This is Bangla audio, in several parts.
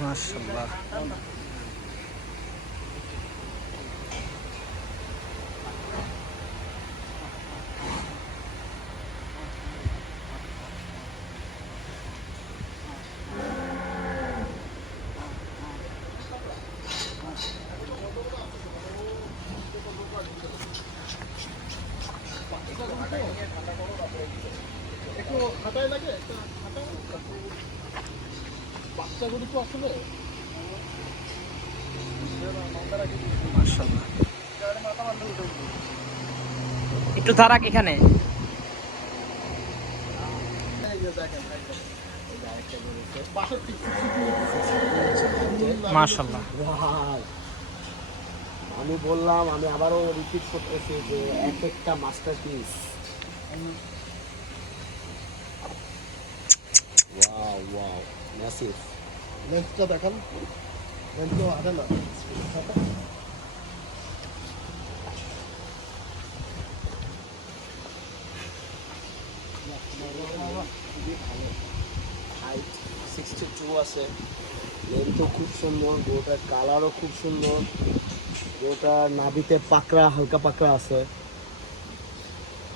মাশাআল্লাহ। একটু হাঁটায় লাগে, একটা হাঁটায় বাচ্চাগুলো তো আসলে মাশাআল্লাহ। একটু দাঁড়াক এখানে। মাশাআল্লাহ। আমি বললাম, আমি আবারও রিপিট করতেছি যে এক একটা মাস্টারপিস। Wow wow massive. লেন্সটা দেখান, লেন্সটা হাঁটে না। হাইট 62 আছে, লেন্থও খুব সুন্দর, গরুটার কালারও খুব সুন্দর, গরুটার নাভিতে পাকড়া, হালকা পাকড়া আছে।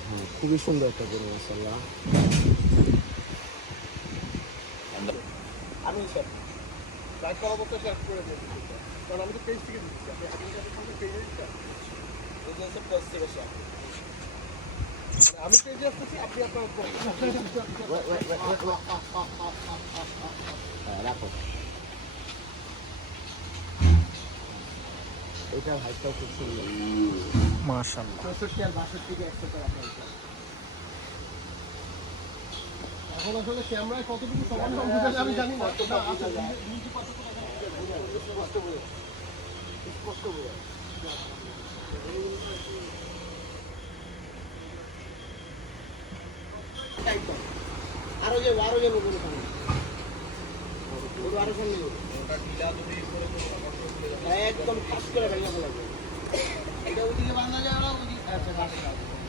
হ্যাঁ, খুবই সুন্দর একটা গরু মাশাআল্লাহ। আমি স্যার লাইক করা বলতে শেয়ার করে দিয়েছি, কারণ আমি তো পেজ থেকে দিচ্ছি। আপনি পেজে দিচ্ছেন, আমি পেজে আসতেছি, আপনি আপনার হ্যাঁ, রাখো। এটার হাইটটাও খুব সুন্দর। মাশাআল্লাহ। 64 আর 62 একসাথে রাখা হয়েছে। এখন আসলে ক্যামেরায় কতটুকু সমান বুঝে আমি জানি না। আরো যে গরু সামনে, আরো সামনে গরু। একদম ফাস্ট করে ভেঙে ফেলা যায়। এটা ওদিকে বাঁধা যায়, ওদিকে